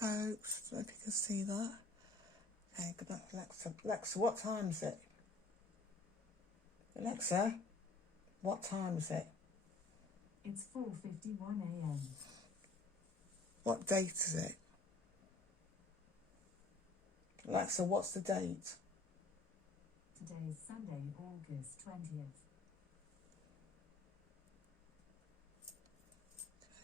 folks. I don't know if you can see that. Okay, good night, Alexa. Alexa, what time is it? Alexa, what time is it? It's 4:51 a.m. What date is it? Alexa, what's the date? Today is Sunday, August 20th.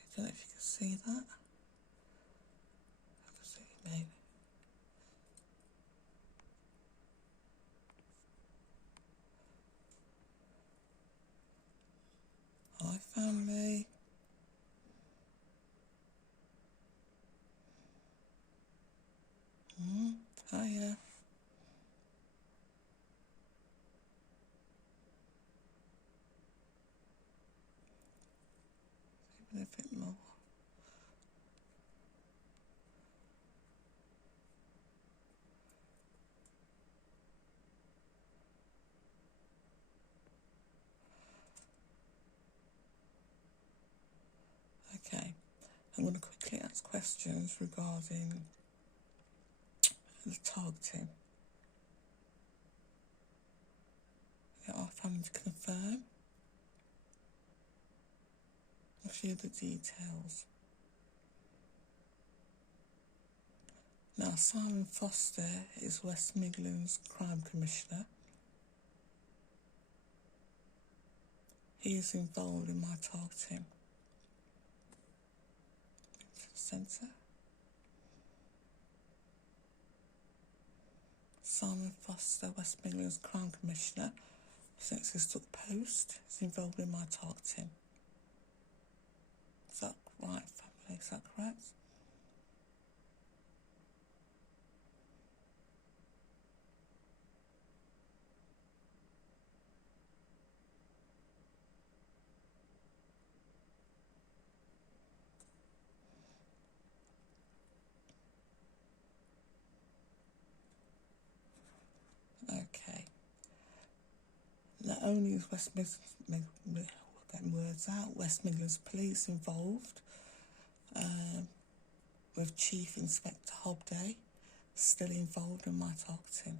I don't know if you can see that. I can see it, maybe. Hi, family. Hiya. Maybe a bit more. Okay, I'm going to quickly ask questions regarding the targeting. Get our family to confirm a few of the details. Now, Simon Foster is West Midlands Crime Commissioner. He is involved in my targeting. Centre. Simon Foster, West Midlands Crime Commissioner, since his took post, is involved in my targeting. Is that right, family? Is that correct? Okay. Not only is West Midlands, getting words out, West Midlands Police involved, with Chief Inspector Hobday still involved in my targeting.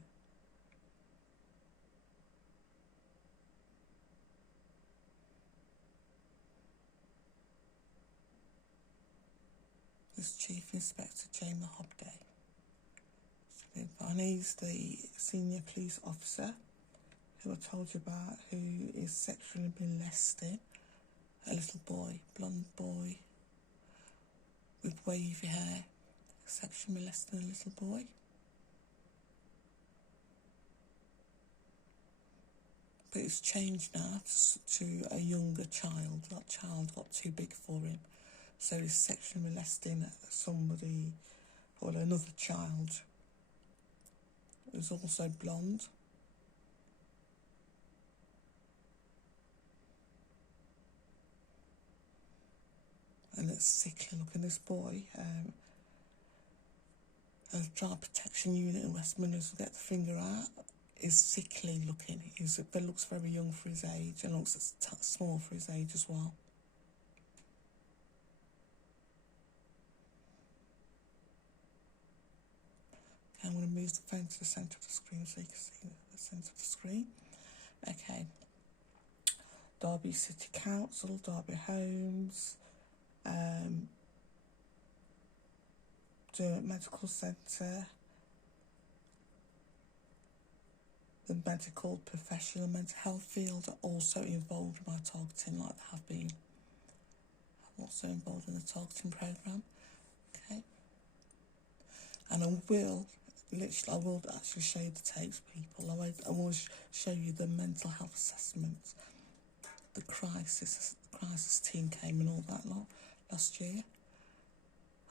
This Chief Inspector Jamie Hobday. And he's the senior police officer who I told you about, who is sexually molesting a little boy, blonde boy with wavy hair, sexually molesting a little boy. But it's changed now to a younger child. That child got too big for him. So he's sexually molesting somebody, or another child who's also blonde. And it's sickly looking. This boy, a child protection unit in West Midlands will get the finger out, is sickly looking. But looks very young for his age, and looks small for his age as well. Okay, I'm going to move the phone to the centre of the screen so you can see the centre of the screen. Okay. Derby City Council, Derby Homes, Derby Medical Centre, the medical professional mental health field are also involved in my targeting, like they have been. I'm also involved in the targeting programme. Okay. And I will actually show you the tapes, people. I will show you the mental health assessments, the crisis team came and all that lot last year.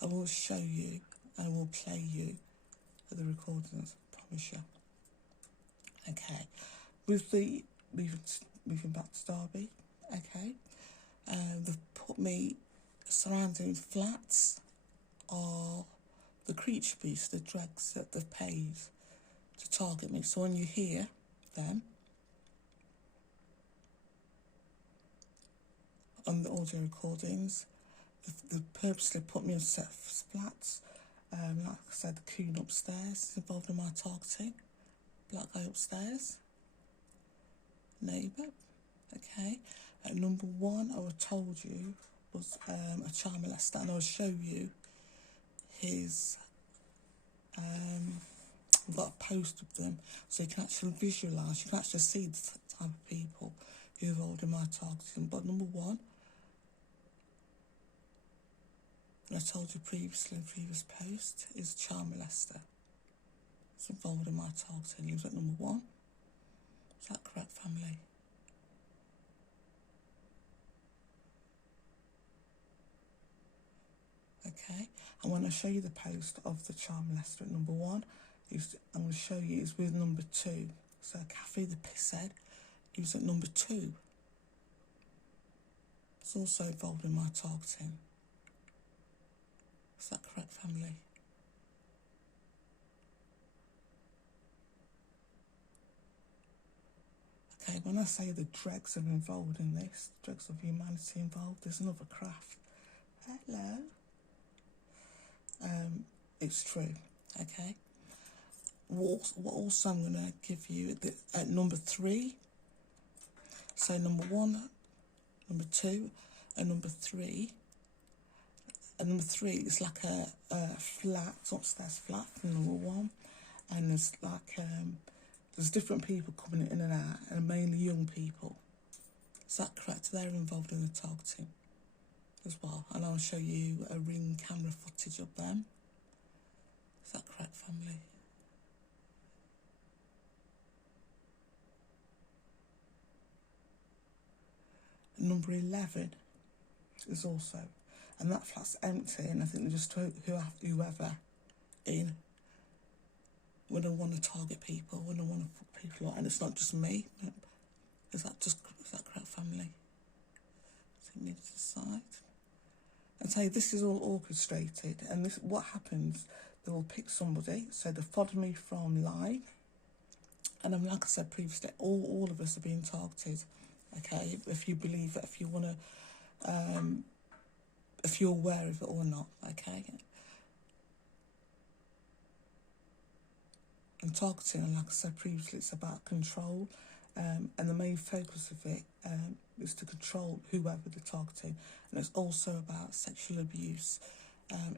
I will show you, and I will play you the recordings, I promise you. Okay, with the moving back to Derby. Okay, they've put me surrounding flats are the creaturebeasts, the drugs that they've paid to target me. So when you hear them on the audio recordings, they've purposely put me on set flats Like I said, the coon upstairs is involved in my targeting. Black guy upstairs. Neighbour. Okay. At number 1, I told you was a child molester, and I'll show you his. I've got a post of them, so you can actually visualise. You can actually see the type of people who are involved in my targeting. But number 1, I told you previously in previous post, is a child molester. It's involved in my targeting. He was at number 1. Is that correct, family? Okay, and when I show you the post of the child molester at number 1, I'm going to show you is with number 2. So Kathy the pisshead, he was at number 2. It's also involved in my targeting. Is that correct, family? Okay, when I say the dregs are involved in this, dregs of humanity involved, there's another craft. Hello. It's true, okay? What also I'm going to give you at number 3, so number 1, number 2, and number 3. And number 3 is like a flat, upstairs flat from number 1, and there's like there's different people coming in and out, and mainly young people. Is that correct? They're involved in the targeting as well, and I'll show you a ring camera footage of them. Is that correct, family? Number 11 is also, and that flat's empty, and I think they just whoever in when I want to target people, when I want to fuck people up, and it's not just me. Is that correct, family? So you need to decide. And say this is all orchestrated, and this what happens. They will pick somebody, so they followed me from live, and like I said previously, all of us are being targeted. Okay, if you believe it, if you want to, if you're aware of it or not. Okay. And targeting, and like I said previously, it's about control, and the main focus of it is to control whoever they're targeting, and it's also about sexual abuse,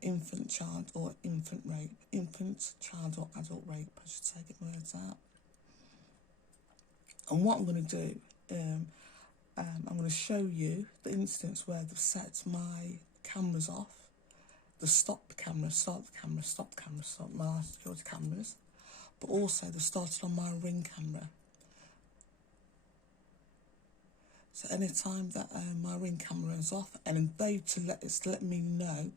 infant, child, or infant rape, infant, child, or adult rape. I should say, get words out. And what I'm going to do, I'm going to show you the instance where they've set my cameras off, the stop the camera, start the camera, stop the camera, stop my security cameras. But also they started on my ring camera. So any time that my ring camera is off, and they it's to let me know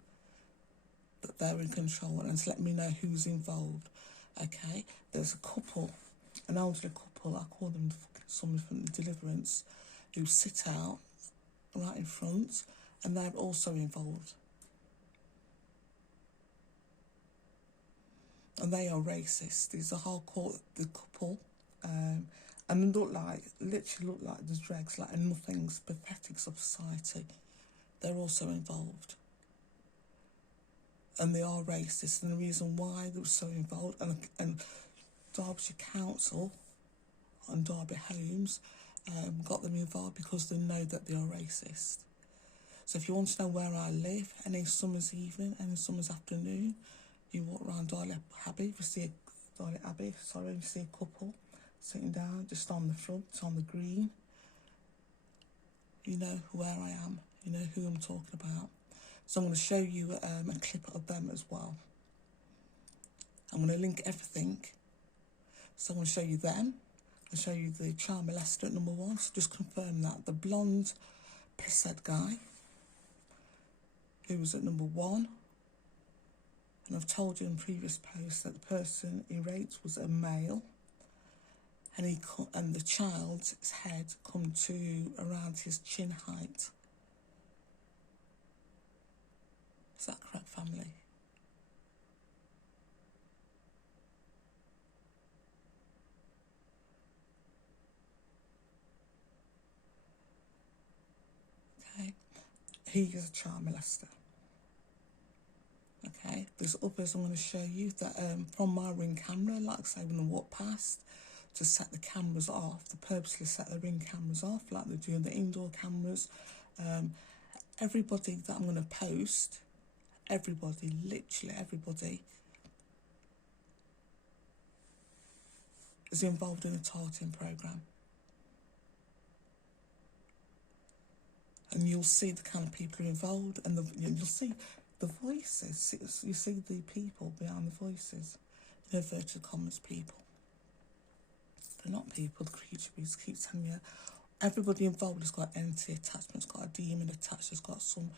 that they're in control, and to let me know who's involved. Okay, there's a couple, an elderly couple, I call them someone from Deliverance, who sit out right in front, and they're also involved. And they are racist. These are hardcore, the couple, and they literally look like the dregs, like nothing's pathetic of society. They're also involved. And they are racist, and the reason why they were so involved, and Derbyshire Council and Derby Homes got them involved because they know that they are racist. So if you want to know where I live, any summer's evening, any summer's afternoon, you walk around Darley Abbey, you see a couple sitting down just on the front, on the green. You know where I am, you know who I'm talking about. So I'm going to show you a clip of them as well. I'm going to link everything. So I'm going to show you them. I'll show you the child molester at number 1, so just confirm that. The blonde pisshead guy, who was at number 1. And I've told you in previous posts that the person he raped was a male, and the child's head come to around his chin height. Is that correct, family? Okay. He is a child molester. Okay, there's others I'm going to show you that from my Ring camera, like I say, when I walk past, to set the cameras off, they purposely set the Ring cameras off, like they do in the indoor cameras. Everybody that I'm going to post, everybody, literally everybody, is involved in the targeting program. And you'll see the kind of people who are involved, and you'll see the voices. You see the people behind the voices. They're inverted commas people. They're not people. The creature beasts keep telling you. Everybody involved has got entity attachment, has got a demon attached, has got some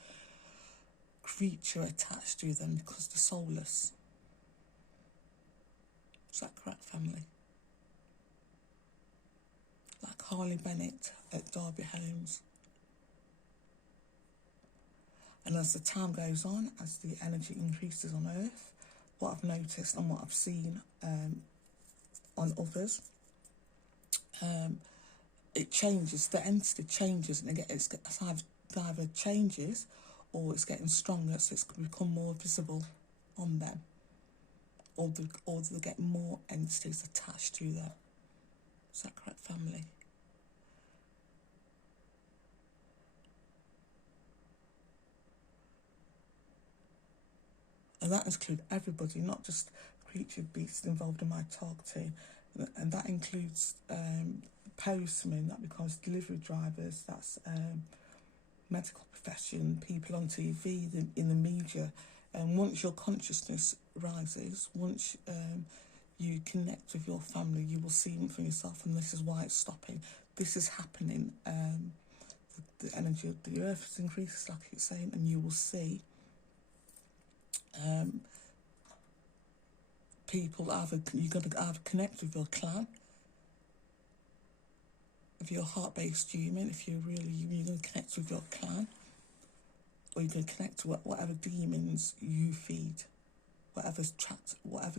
creature attached to them because they're soulless. Is that correct, family? Like Harley Bennett at Derby Homes. And as the time goes on, as the energy increases on Earth, what I've noticed and what I've seen on others, it changes, the entity changes, and it's either changes or it's getting stronger, so it's going to become more visible on them, or they get more entities attached to them. Is that correct, family? And that includes everybody, not just creature beasts involved in my targeting. And that includes postmen, that becomes delivery drivers, that's medical profession, people on TV, in the media. And once your consciousness rises, once you connect with your family, you will see them for yourself, and this is why it's stopping. This is happening. The energy of the earth increases, like it's saying, and you will see people you're going to either connect with your clan, if you're a heart-based human, if you're going to connect with your clan, or you're going to connect to whatever demons you feed, whatever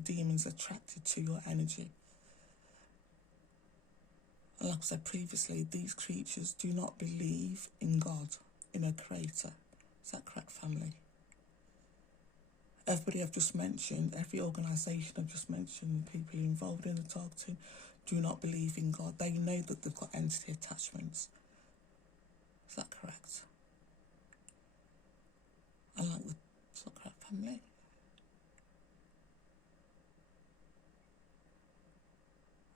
demons attracted to your energy. And like I said previously, these creatures do not believe in God, in a creator. Is that correct, family? Everybody I've just mentioned, every organisation I've just mentioned, people involved in the targeting, do not believe in God. They know that they've got entity attachments. Is that correct? Is that correct, family?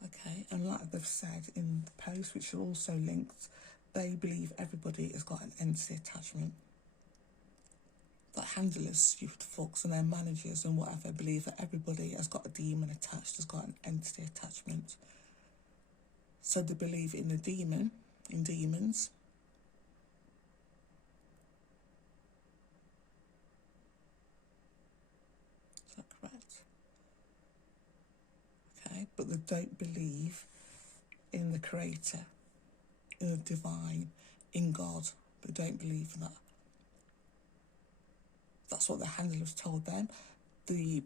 Okay, and like they've said in the post, which are also linked, they believe everybody has got an entity attachment. That handlers, youth folks and their managers and whatever believe that everybody has got a demon attached, has got an entity attachment. So they believe in in demons. Is that correct? Okay, but they don't believe in the creator, in the divine, in God. They don't believe in that. That's what the handlers told them. The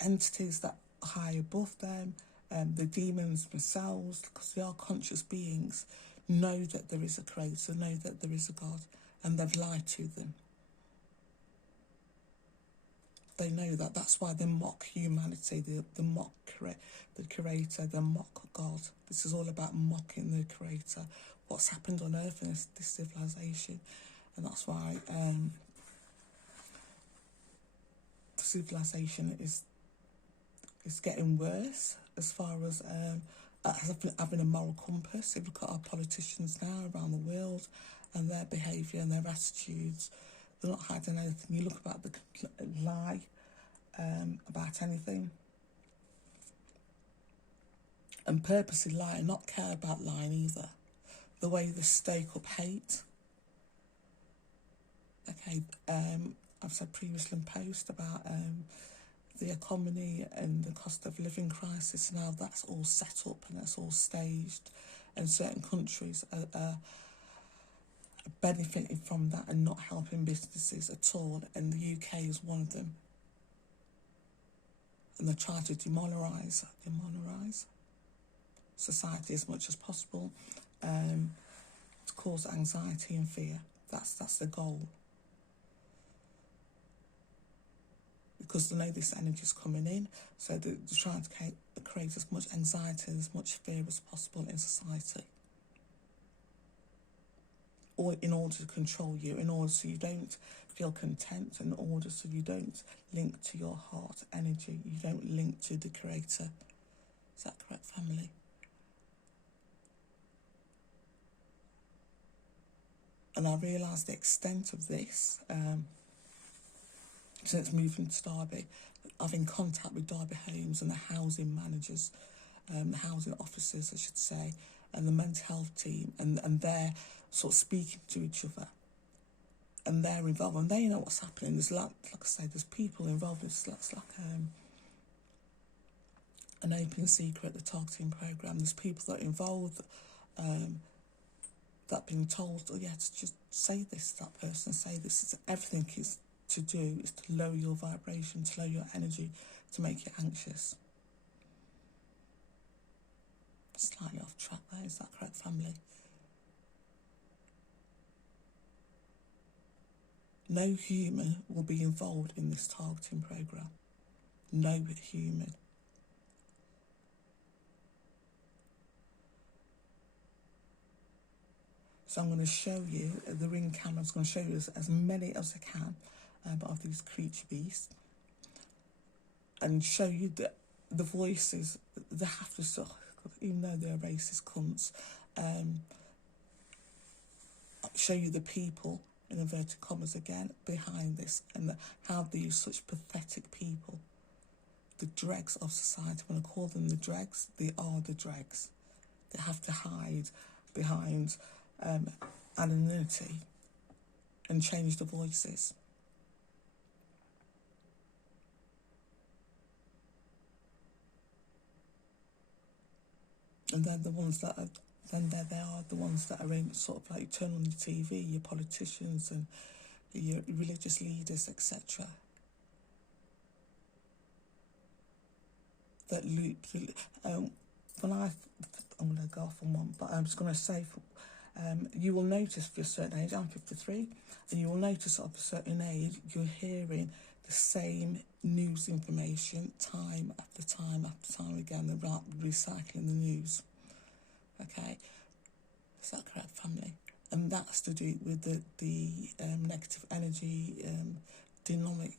entities that are high above them, the demons themselves, because they are conscious beings, know that there is a creator, know that there is a God, and they've lied to them. They know that. That's why they mock humanity, they mock the creator, they mock God. This is all about mocking the creator, what's happened on earth in this civilization. And that's why the civilization is getting worse as far as having a moral compass. If you look at our politicians now around the world and their behaviour and their attitudes, they're not hiding anything. You look about the lie about anything, and purposely lie and not care about lying either. The way they stake up hate. Okay, I've said previously in post about the economy and the cost of living crisis. Now that's all set up and that's all staged, and certain countries are benefiting from that and not helping businesses at all, and the UK is one of them. And they're trying to demoralise society as much as possible, to cause anxiety and fear. That's the goal. because they know this energy is coming in, so they're trying to create as much anxiety and as much fear as possible in society, or in order to control you, in order so you don't feel content, in order so you don't link to your heart energy, you don't link to the Creator. Is that correct, family? And I realised the extent of this since moving to Derby. I've in contact with Derby Homes and the housing managers, the housing officers, I should say, and the mental health team, and they're sort of speaking to each other, and they're involved, and they know what's happening. There's like I say, there's people involved. It's like an open secret, the targeting program. There's people that are involved, that being told, oh yeah, to just say this to that person, say this. It's, everything is to do is to lower your vibration, to lower your energy, to make you anxious. Slightly off track there, is that correct, family? No human will be involved in this targeting program. No human. So I'm going to show you, the ring camera's going to show you as many as I can of these creature beasts, and show you that the voices, they have to stop, even though they're racist cunts, show you the people, in inverted commas again, behind this, and how these such pathetic people, the dregs of society, when I call them the dregs, they are the dregs. They have to hide behind anonymity and change the voices. And they're the ones that are, then they are the ones that are in, sort of like, turn on your TV, your politicians and your religious leaders, etc. That loop. When I'm going to go off on one, but I'm just going to say, you will notice for a certain age, I'm 53, and you will notice of a certain age, you're hearing the same news information time after time after time again. They're recycling the news. Okay, is that correct, family? And that's to do with the negative energy, dynamic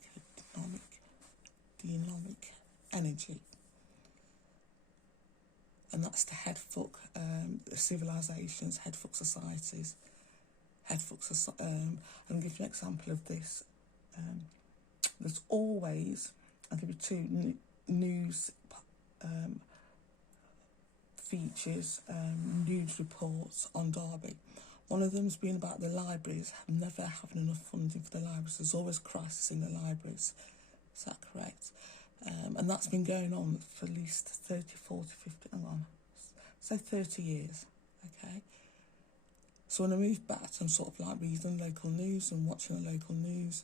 energy. And that's the headfuck civilizations, headfuck societies, I'll give you an example of this. There's always, I'll give you two news features, news reports on Derby. One of them's been about the libraries, never having enough funding for the libraries. There's always crisis in the libraries. Is that correct? And that's been going on for at least 30, 40, 50, hang on, say 30 years, okay? So when I moved back, I'm sort of like reading local news and watching the local news.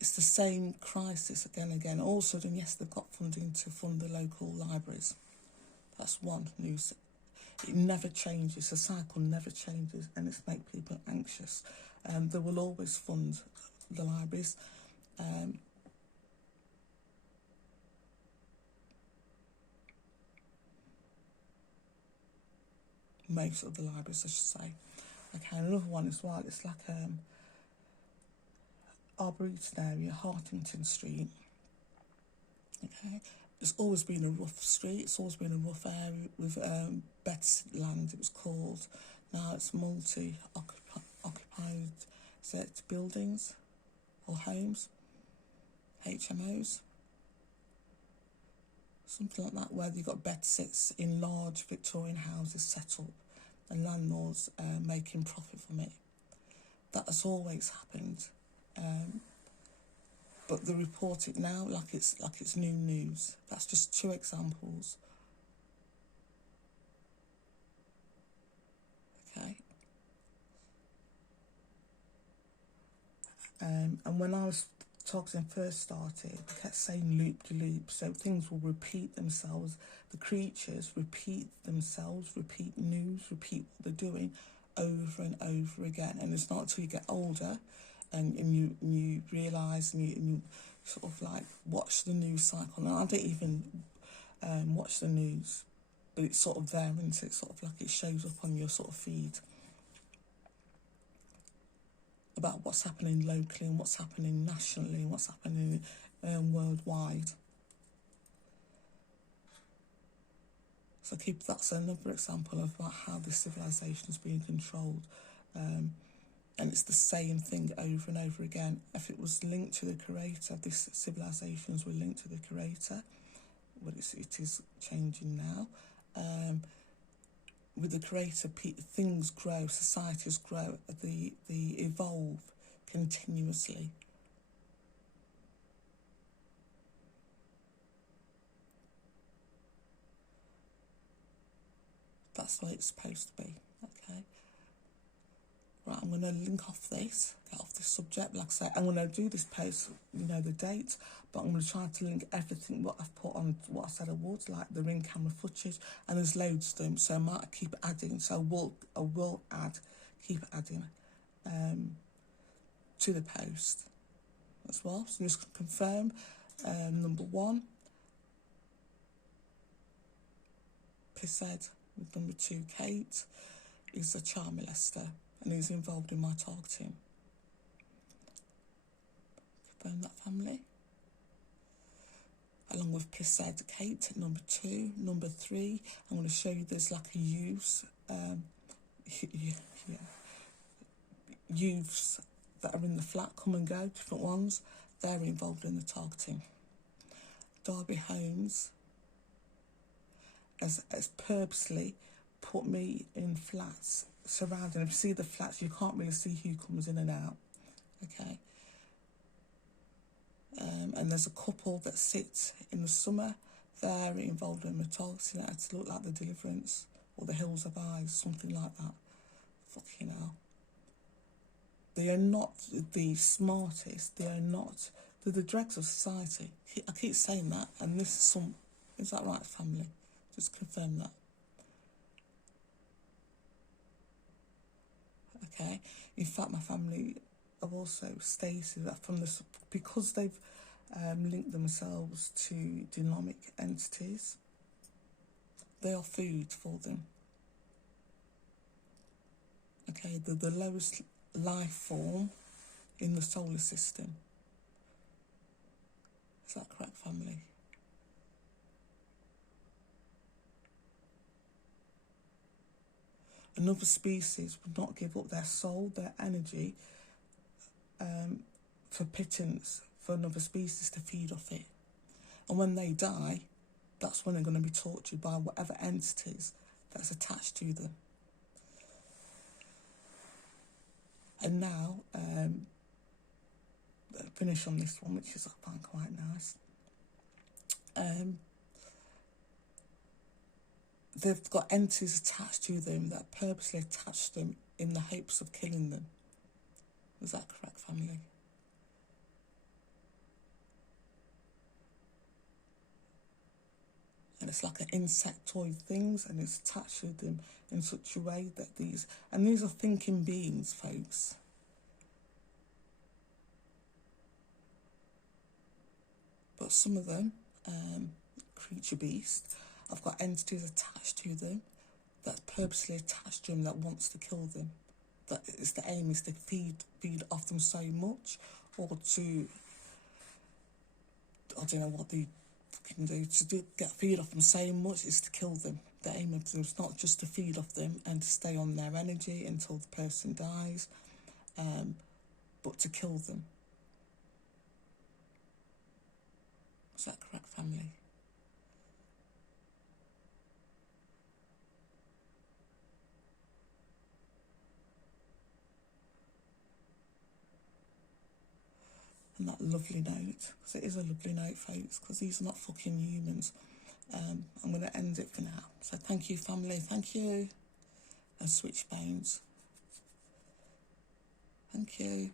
It's the same crisis again and again. All of a sudden, yes, they've got funding to fund the local libraries. That's one news. It never changes, the cycle never changes, and it's make people anxious. They will always fund the libraries. Most of the libraries, I should say. Okay, another one as well, it's like Arboreton area, Hartington Street. Okay, it's always been a rough street, it's always been a rough area with bedsit land, it was called. Now it's multi-occupied, is it buildings or homes, HMOs? Something like that, where you've got bedsits in large Victorian houses set up and landlords making profit from it. That has always happened. But they report it now like it's new news. That's just two examples. Okay. And when I was talking first started, they kept saying loop to loop, so things will repeat themselves. The creatures repeat themselves, repeat news, repeat what they're doing over and over again. And it's not until you get older and you realise and you sort of like watch the news cycle. Now, I don't even watch the news, but it's sort of there, and it's sort of like it shows up on your sort of feed about what's happening locally and what's happening nationally and what's happening worldwide. So that's another example of how this civilization is being controlled. And it's the same thing over and over again. If it was linked to the creator, these civilizations were linked to the creator, but it is changing now. With the creator, things grow, societies grow, they evolve continuously. That's the way it's supposed to be, okay? Right, I'm going to link off this, get off this subject. Like I say, I'm going to do this post, the date, but I'm going to try to link everything what I've put on, what I said I would, like the ring camera footage, and there's loads of them, so I might keep adding, so I will keep adding to the post as well. So just confirm, number 1, Pissed, with number 2, Kate, is a child molester, and he's involved in my targeting. Confirm that, family. Along with Pissed, Kate, number 2. Number 3, I'm going to show you there's like a youths, youths that are in the flat, come and go, different ones. They're involved in the targeting. Derby Homes has purposely put me in flats surrounding. If you see the flats, you can't really see who comes in and out, okay? And there's a couple that sit in the summer. They're involved in the targeting. It had to look like the Deliverance or the Hills of Eyes, something like that. Fucking hell. They are not the smartest. They are not. They're the dregs of society. I keep saying that, and this is is that right, family? Just confirm that. Okay. In fact, my family have also stated that because they've linked themselves to demonic entities, they are food for them. Okay, they're the lowest life form in the solar system. Is that correct, family? Another species would not give up their soul, their energy, for pittance for another species to feed off it. And when they die, that's when they're going to be tortured by whatever entities that's attached to them. And now, finish on this one, which is I find quite nice. They've got entities attached to them that purposely attach them in the hopes of killing them. Is that correct, family? And it's like an insectoid things, and it's attached to them in such a way that these are thinking beings, folks. But some of them, creature beasts, have got entities attached to them that purposely attached to them that wants to kill them. That is the aim, is to feed off them so much, or to, I don't know what they can do, get feed off them so much is to kill them. The aim of them is not just to feed off them and to stay on their energy until the person dies, but to kill them. Is that correct, family? And that lovely note, because it is a lovely note, folks, because these are not fucking humans. I'm going to end it for now. So thank you, family. Thank you. And Switchbones. Thank you.